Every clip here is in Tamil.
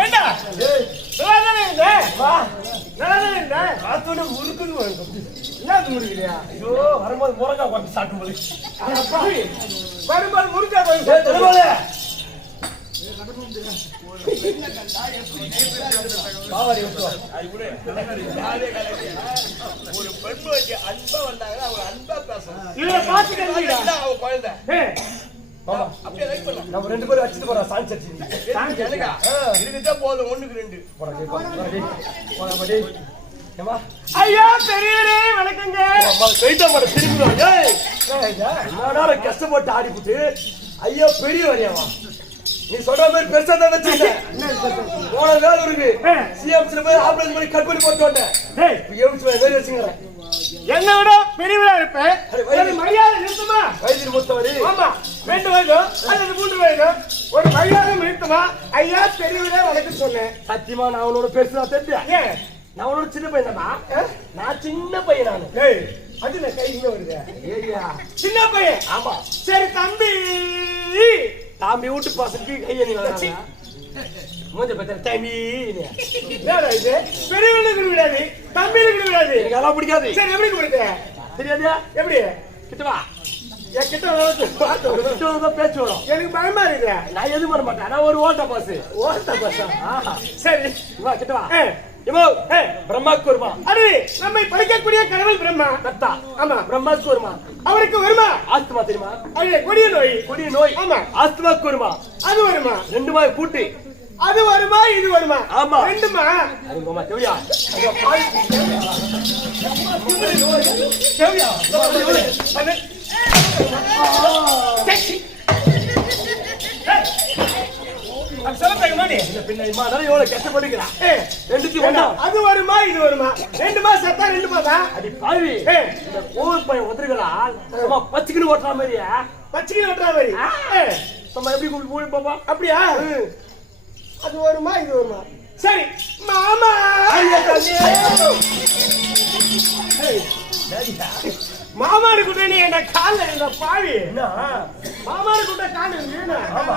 ஏண்டா? ஏய். நல்லாதானே இருந்த? வா. நல்லாதானே இருந்த? பார்த்தோன்னே முறுக்குன்னு வரும். என்ன முடியலையா ஐயோ வரும்போது முருங்கா சாப்பிட்டு போல. அப்பா வரும்போது போய் ஏய் திருமலை. ஒரு பெண் அன்பா வந்தாங்கன்னா அவங்க அன்பா பேசணும் இவரை பார்த்து தெரிஞ்சுடா அதுதான் அவ குழந்தை அப்படியே லைக் பண்ணலாம். நம்ம ரெண்டு பேரும் வச்சுட்டு போறோம். சாஞ்சி சட்னி சாஞ்சி எனக்கா இதுக்குதான் போதும்? ஒண்ணுக்கு ரெண்டு. போடா டேய், போடா, போடா ஐயா பெரியவரே வணக்கங்க. அம்மா, போயிட்டா பாரு, திரும்பி வா. ஏய், ஏய், ஏய், இவ்வளவு நேரம் கஷ்டப்பட்டு ஆடிப்புட்டு, ஐயோ பெரிய வரியாவா நீ சொல்ற மாதிரி பெருசா தான் வச்சிருக்கேன் போன வேலை இருக்கு. ஆ. சிஎம்சில போய் ஆம்புலன்ஸ் பண்ணி கட் பண்ணி போட்டு வந்தேன். டேய். இப்ப எவ்வளவு வேலை வச்சுங்கிறேன்? என்னை விட பெரியவரா இருப்பேன். மரியாதை நிறுத்துமா? வைத்தியர் மூத்தவரி. ஆமா. ரெண்டு வயதும் அல்லது மூன்று வயதும் ஒரு மரியாதை நிறுத்துமா ஐயா பெரியவரே வணக்கம் சொன்னேன். சத்தியமா நான் அவனோட பெருசு தெரிஞ்சேன் ஏன்? நான் அவனோட சின்ன பையன் தானா நான் சின்ன பையன் நானு. அது நான் கை இங்க வருது? ஏய்யா. சின்ன பையன்? ஆமா. சரி தம்பி. தாம்பி வீட்டு பசங்க கையை நீ வராங்க மூஞ்ச பத்திர தம்பி. இது? பெரியவனுக்கு விடாது தம்பிக்கு விடாது. எனக்கு அதெல்லாம் பிடிக்காது. சரி எப்படி கொடுத்த தெரியாதா எப்படி? கிட்ட பேச்சு வரும். எனக்கு பயமா இருக்கு நான் எதுவும் பண்ண மாட்டேன். நான் ஒரு ஓட்ட பாஸ் ஓட்ட ஆஹா. சரி. வா கிட்ட வா. இவோ ஏ, பிரம்மாக்கு வருமா அடே நம்மை படிக்கக்கூடிய கடவுள் பிரம்மா. கத்தா. ஆமா. பிரம்மாக்கு வருமா அவருக்கு வருமா? ஆஸ்துமா தெரியுமா? அடே கொடிய நோய். கொடிய நோய். ஆமா. ஆஸ்துமாக்கு வருமா அது வருமா? ரெண்டு மாய் கூட்டு. அது வருமா? இது வருமா? ஆமா. ரெண்டுமா? அதுங்கம்மா தேவையா. தேவையா அது அது அது வருமா இது வருமா? ரெண்டுமா சத்தா ரெண்டுமா தான் அடி பாவி. இந்த கோவில் பையன் ஒத்துருங்களா சும்மா பச்சுக்கிட்டு ஓட்டுற மாதிரியா பச்சைக்கு வெட்டுற மாதிரி. சும்மா எப்படி கூப்பிட்டு போய் பாப்பா? அப்படியா? அது வருமா இது வருமா? சரி. மாமா! மாமாடு கூட நீ என்ன கால்ல இந்த பாவி? என்ன? மாமாடு கூட கால் ஆமா.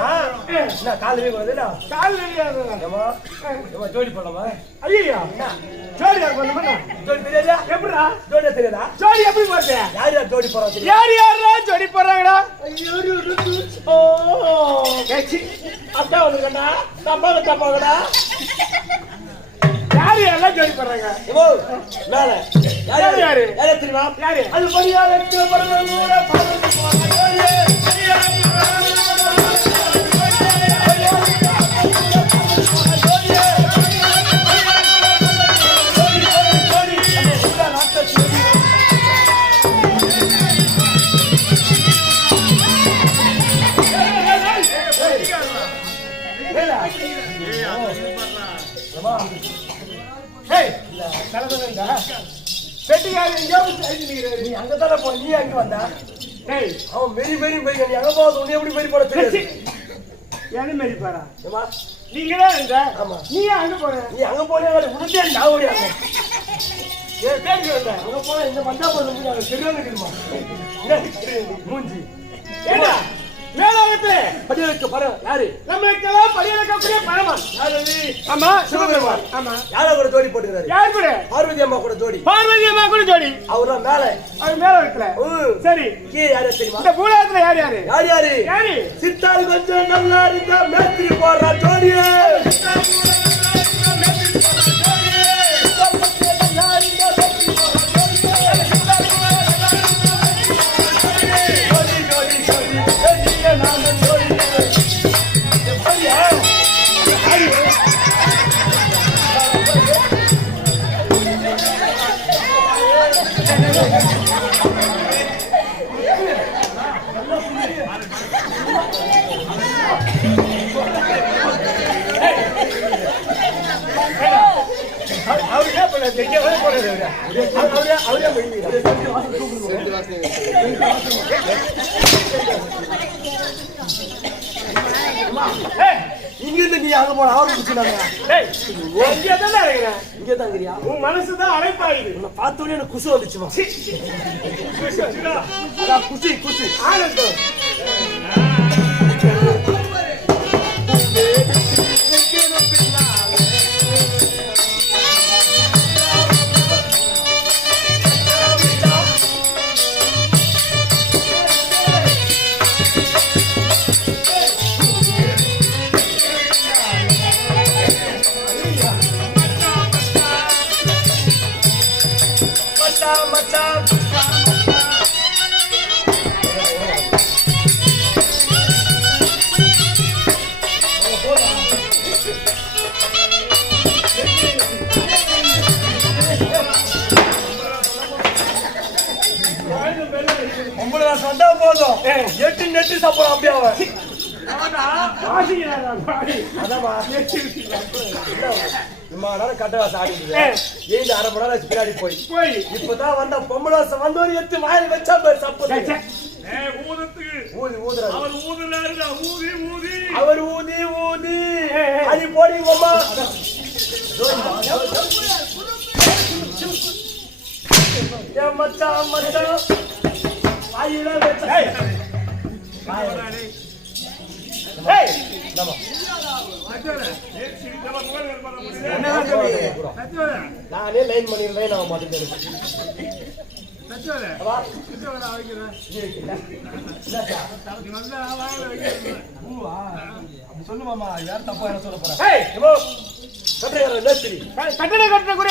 என்ன காலவே வருதுடா கால் இல்லையா ஏமா ஏமா ஜோடி போடலாமா? ஐயா ஜோடி யார் பண்ண ஜோடி தெரியாதா? எப்படிடா? ஜோடியா தெரியாதா? ஜோடி எப்படி போறது யார் யார் ஜோடி போறா தெரியும்? யார் யாரா ஜோடி போறாங்கடா ஓ கேச்சி அப்பா வந்துக்கண்டா தப்பா தப்பாங்கடா யார்? யாரெல்லாம் ஜோடி போறாங்க ஏமோ மேல யார் யாரு, யாரு? யார்? யார் தெரியுமா? யாரு? அது மரியாதைக்கு பரமூர பரமூர ஜோடி அங்கதானே போ நீ அங்க வந்தா? ஏய். அவன் மெரி மெரி போய் நீ அங்க போறது உன்னை எப்படி மெரி போட தெரியாது? என்ன மாதிரி பாரா ஏமா நீங்க தான் இருந்த ஆமா. நீ அங்க போற? நீ அங்க போனே உனக்கே நான் ஓடியாங்க என் பேருக்கு வந்த. அங்க போனா இந்த மூஞ்சி அங்க தெரியாம மூஞ்சி. ஏடா மேலாளத்துல படிகளுக்கு பரம் யாரு? நம்மளுக்கெல்லாம் படியலக்கக்கூடிய பரமன்? ஆமா சிவபெருமான். ஆமா. யாரா கூட ஜோடி போட்டுக்கிறாரு. யார் கூட? பார்வதி அம்மா கூட ஜோடி. பார்வதி அம்மா கூட ஜோடி. அவர்லாம் மேல. அது மேலாளத்துல ம். சரி. கீழே யாரு தெரியுமா? இந்த பூலகத்துல யார் யாரு? யார் யாரு? யாரு? சித்தாரு கொஞ்சம் நல்லா இருந்தா மேஸ்திரி போடுறா ஜோடியே. இங்கிருந்து நீ அங்க போன அவரு பிடிச்சினாங்க இங்கே தான் இருக்கிறேன் இங்கே தான் இருக்கிறியா உன் மனசு தான் அழைப்பாயுது உன்னை பார்த்தோன்னே எனக்கு குசு வந்துச்சுமா அதான் குசி குசி ஆனந்தம் Thank you. சாப்பிடுறான் அப்படியே அவன். கட்ட வாசம் ஆடிட்டு ஏ. ஏழு அரை மணி நேரம் ஆச்சு பின்னாடி போய். போய். இப்பதான் வந்த பொம்பளை வாசம் வந்தவன் எடுத்து வாயில வச்சா பாரு சே, சப்பு சே. ஏய், ஊதுறதுக்கு. ஊதி ஊதுறாரு. அவர் ஊதுறாருடா ஊதி ஊதி. அவர் ஊதி ஊதி. அடி போடி உமா. என் மச்சான் மச்சான். நானே லைன் பண்ணிருந்தேன் நான் மாட்டேன் சொல்லுமாமா யார் தப்பா என்ன சொல்ல போறா ஏய், இவோ, நேஸ்திரி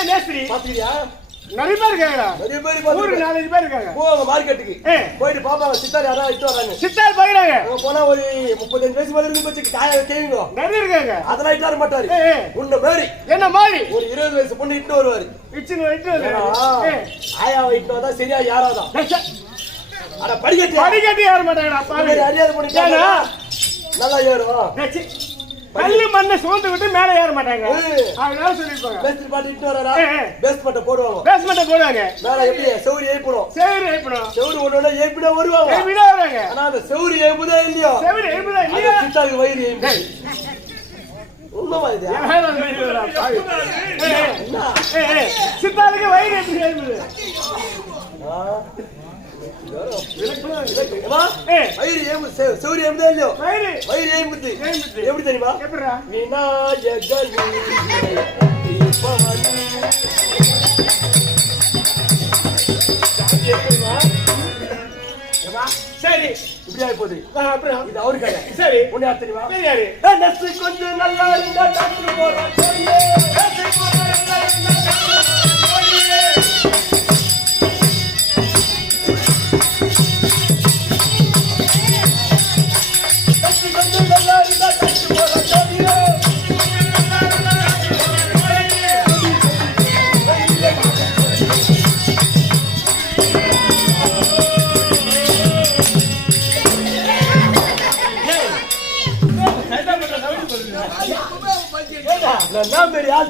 மேஸ்திரி நிறைய பேர் இருக்காங்க நிறைய பேர் பாத்துக்கிறியா நாலஞ்சு பேர் இருக்காங்க போவாங்க மார்க்கெட்டுக்கு. போயிட்டு பாப்பாங்க சித்தாரி யாரா இட்டு வராங்க சித்தார் போயிடாங்க அங்க போனா ஒரு முப்பத்தஞ்சு வயசு மேல இருந்து வச்சு காய கேவீங்க நிறைய இருக்காங்க அதெல்லாம் இட்டு வர மாட்டாரு. உன்ன மாதிரி என்ன மாதிரி ஒரு இருபது வயசு பொண்ணு இட்டு வருவாரு இச்சுன்னு இட்டு. ஏன்னா, ஏய், ஆயாவை இட்டு வந்தா சரியா யாராதான். அட படிக்கட்டு படிக்கட்டு ஏற மாட்டாங்கடா பாவி. அறியாத பொண்ணு? நல்லா ஏறும். கல்லு மண்ணை சுமந்து விட்டு மேல ஏற மாட்டாங்க. அதனால சொல்லிருப்பாங்க மேஸ்திரி பாட்டு இட்டு வராரா ஏ, ஏ. பேஸ்மெண்ட்டை போடுவாங்க. பேஸ்மெண்ட்டை போடுவாங்க. மேல எப்படி? செவுரு ஏய்ப்படும் சரி எழுப்பணும் செவுரு ஒண்ணு ஏய்ப்பிட வருவாங்க. விட வராங்க ஆனா அந்த செவுரு ஏய்ப்புதா இல்லையோ? எழுப்புதா அந்த இல்லையா? சித்தாருக்கு வயிறு ஏய்ப்பு உண்மைமா இது? சித்தாருக்கு வயிறு எப்படி எழுப்புது ஆ? ஏம்மா, ஏய், வயிறு ஏம்பு செ- செவுரு ஏம்புதா இல்லையோ? வயிறு. ஏம்புது. எப்படி தெரியுமா? விநாயகர் சரி. இப்படி ஆகி போகுது அப்புறம்? இது அவரு கடை சரி யார் தெரியுமா? சரி கொஞ்சம் நல்லா இருந்தா டாக்டர் போறான்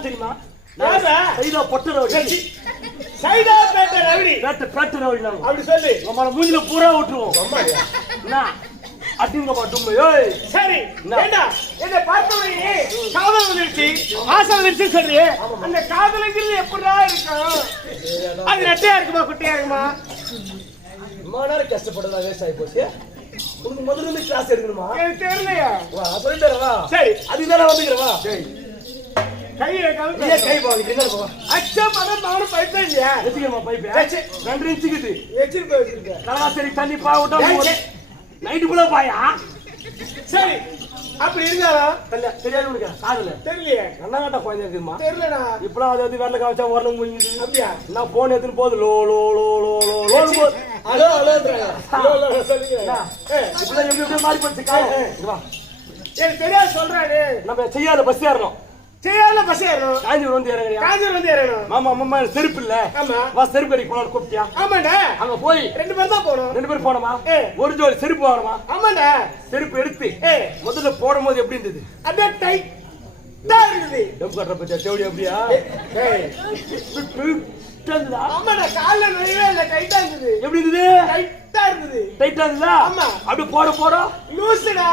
ஆள் தெரியுமா யாரா? Saidapet rowdy Saidapet rowdy. பேட்ட பேட்ட ரவுடி நாங்க. அப்படி சொல்லு. நம்மள மூஞ்சில பூரா விட்டுருவோம் என்ன? அட்டிங்க பாட்டும் ஏய். சரி? ஏண்டா? என்ன பார்த்தவனே காதல் வந்துருச்சு. ஆசை வந்துருச்சு சொல்றியே அந்த காதலுங்கிறது எப்படிடா இருக்கும்? அது ரெட்டையா இருக்குமா குட்டியா இருக்குமா? இம்மா நேரம் கஷ்டப்பட்டதா வேஸ்ட் ஆகி போச்சு. உனக்கு முதல்ல இருந்து கிளாஸ் எடுக்கணுமா? எனக்கு தெரியலையா. வா சொல்லிட்டு சரி. அதுதான் வந்துக்கிறேன் வா. கையை கை பா நீ என்ன போவா அச்சம் மனம் மகனும் பைப்பே இல்லையா? எத்திக்கமா பைப் ரெண்டு இன்ச்சுக்குது வச்சிருக்க வச்சிருக்க கலாசரி தண்ணி பா விட்டா ஏய், நைட்டு கூட பாயா? சரி. அப்படி இருந்தாலும் தெரியல தெரியாது உனக்கு. காதல. தெரியலையே. கண்ணாங்கட்ட குழந்தை இருக்குமா? தெரியலடா. இப்பலாம் அது வந்து வெள்ள காமிச்சா வரணும் முடியுது அப்படியா? என்ன போன் எடுத்துன்னு போகுது. லோ லோ லோ லோ லோ லோன்னு போகுது ஹலோ ஹலோ சொல்லுங்க. இப்படிலாம் எப்படி எப்படி மாறி போச்சு? காயம் இங்க வா. எனக்கு தெரியாது சொல்றாரு நம்ம செய்யாத பஸ் ஏறணும். செய்யாத பஸ் ஏறணும். காஞ்சிபுரம் வந்து இறங்குறியா? காஞ்சூர் வந்து மாமா மாமா எனக்கு செருப்பு இல்ல. ஆமா. வா செருப்பு கடைக்கு போலான்னு கூப்பிட்டியா? ஆமாண்டா. அங்க போய். ரெண்டு பேர் தான் போகணும். ரெண்டு பேரும் போனோமா. ஒரு ஜோடி செருப்பு வாங்கணுமா? ஆமாண்டா. செருப்பு எடுத்து முதல்ல போடும் போது எப்படி இருந்தது? அப்படியே இருக்குது. டெம்பு கட்டுற பச்சா தேவடி அப்படியா? ஆமாடா கால்ல நுழையவே இல்லை. டைட்டா இருந்தது எப்படி இருந்தது? டைட்டா இருந்தது. டைட்டா இருந்ததா? ஆமா. அப்படி போட போட. லூசுடா.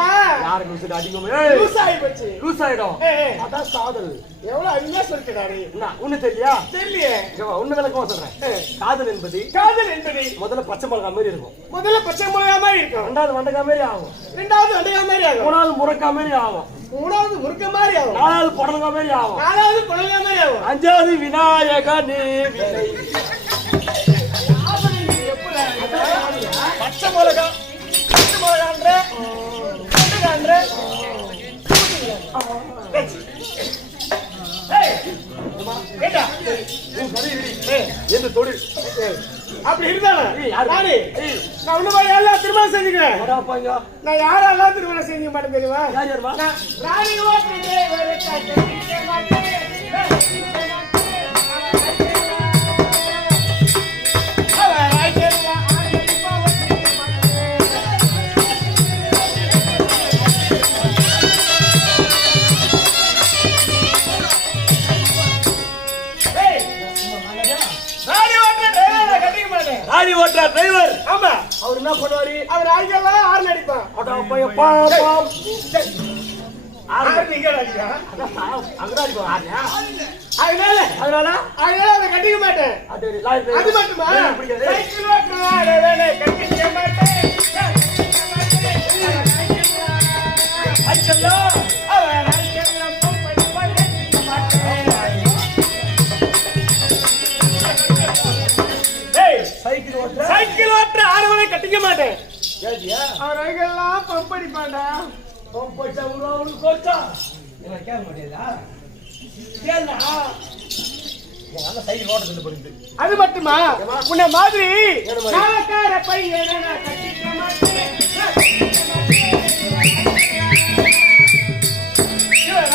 யாருக்கு லூசு அதிகமா லூஸ் ஆகி போச்சு. லூஸ் ஆயிடும் அதான் காதல். எவ்வளவு அருமையா சொல்லிட்டா நீ. ஒண்ணு தெரியலையா? தெரியலையே. ஒண்ணு விளக்கமா சொல்றேன். காதல் என்பது காதல் என்பது முதல்ல பச்சை மிளகா மாதிரி இருக்கும். முதல்ல பச்சை மிளகா மாதிரி இருக்கும். ரெண்டாவது வண்டக்கா மாதிரி ஆகும். ரெண்டாவது வெண்டைக்கா மாதிரி ஆகும். மூணாவது முருங்கா மாதிரி ஆகும். மூணாவது முறுக்க மாதிரி ஆகும். நாலாவது புடலங்கா மாதிரி ஆகும். நாலாவது புடலங்கா மாதிரி ஆகும். அஞ்சாவது விநாயக நீ பச்சை மிளகா பச்சை மிளகான்ற வெண்டைக்கான்ற தொழில் அப்படி இருந்தாலும் ஏய், ஏய், நான் ஒண்ணு எல்லாம் திருமணம் செஞ்சுக்கிறேன் நான் யாரெல்லாம் திருமணம் செஞ்சுக்க மாட்டேன் தெரியுமா நான் ராணி என்ன பண்ணுவாரு? அவர் ஆளுக்கெல்லாம் ஆறு அடிப்பான் அட பையன் பாம் பாம் ஆறு நீங்க அடிக்கா அங்கதான் இருக்கும் ஆடுறியா? அதனால அதனால அதனால அதை கட்டிக்க மாட்டேன். அது மட்டுமா. சைக்கிள் கட்டிக்க மாட்டேன். ஐயோ கட்டிக்க மாட்டேன் அவர் அங்கெல்லாம் பம்ப் அடிப்பான்டா பம்ப் போச்சா? உருவா உனக்கு கோச்சா என்ன கேட்க மாட்டேதா போயிட்டு அது மட்டுமா? உன்னை மாதிரி? காலக்கார பையனை நான் கட்டிக்க மாட்டேன் இவன்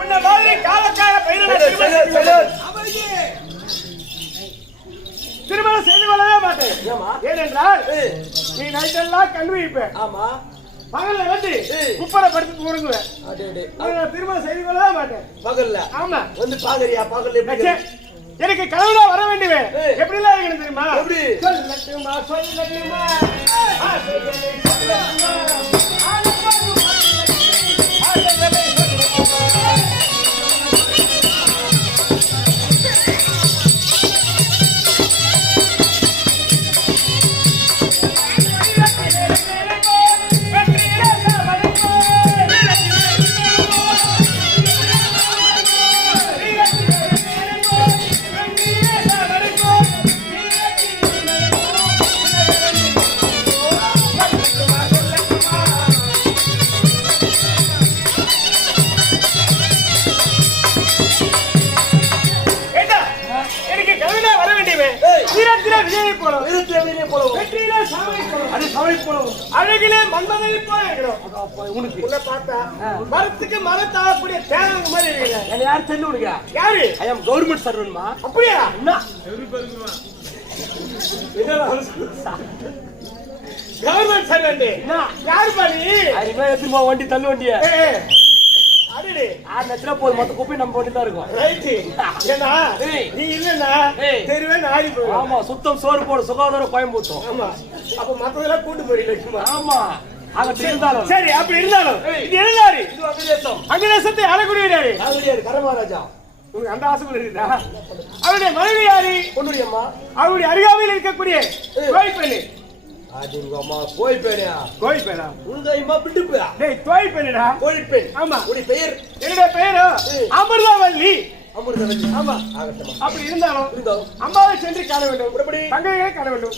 உன்னை மாதிரி காலக்கார பையனை நான் சைலன்ஸ், திருமணம் சைலன்ஸ், செய்ய சைலன்ஸ். மாட்டேன். திருமணம் செய்து கொள்ளவே மாட்டேன்? ஏனென்றால் நீ நைட்டெல்லாம் கண் விழிப்ப ஆமா. பகல்ல வந்து. குப்பரை படுத்து நான் திருமணம் செய்து கொள்ளவே மாட்டேன். பகல்ல? ஆமா. வந்து பாக்குறியா? பகல்ல எனக்கு கனவுல வர ஏய். எப்படி எல்லாம் இருக்கணும் தெரியுமா? எப்படி? சொல்லட்டுமா சொல்லட்டுமா. உனக்கு. பார்த்தா மரத்துக்கு மரம் தாழக்கூடிய தேனங்க மாதிரி இருக்கிற என்ன யார் தெரிஞ்சு உனக்கு? யாரு? ஐ அம் கவர்மெண்ட் சர்வன்மா அப்படியா? என்ன? கவர்மெண்ட் சர்வெண்ட் யாரு பாரு அதுக்கு எடுத்துமா வண்டி தள்ளு வண்டிய. போதும்? மொத்த குப்பை நம்ம வண்டி தான் இருக்கும். ரைட் ஏன்னா. நீ இல்லன்னா. தெருவே நாடி போயிடும். ஆமா சுத்தம் சோறு போடு சுகாதாரம் கோயம்புத்தோம் ஆமா. அப்ப மத்ததெல்லாம் கூட்டு போயிடுமா ஆமா. சரி அப்படி இருந்தாலும். இது அபிதேசம் அங்கதேசத்தை ஆளக்கூடியவராரு கரமராஜா. உனக்கு அந்த ஆசை இருக்குதா அவருடைய மனைவி யாரு பொண்ணுடைய அம்மா அவருடைய அருகாமையில் இருக்கக்கூடிய பெண்ணு அது உங்க அம்மா கோயில் பெண்ணா உங்க அம்மா பிடிப்பா டேய் கோயில் பெண்ணுடா கோழி பெண் ஆமா. உடைய பெயர்? என்னுடைய பெயரோ. அமிர்தவல்லி. அமிர்தவல்லி. ஆமா. ஆகட்டுமா. அப்படி இருந்தாலும் அம்மாவை சென்று காண வேண்டும். தங்கையை காண வேண்டும்.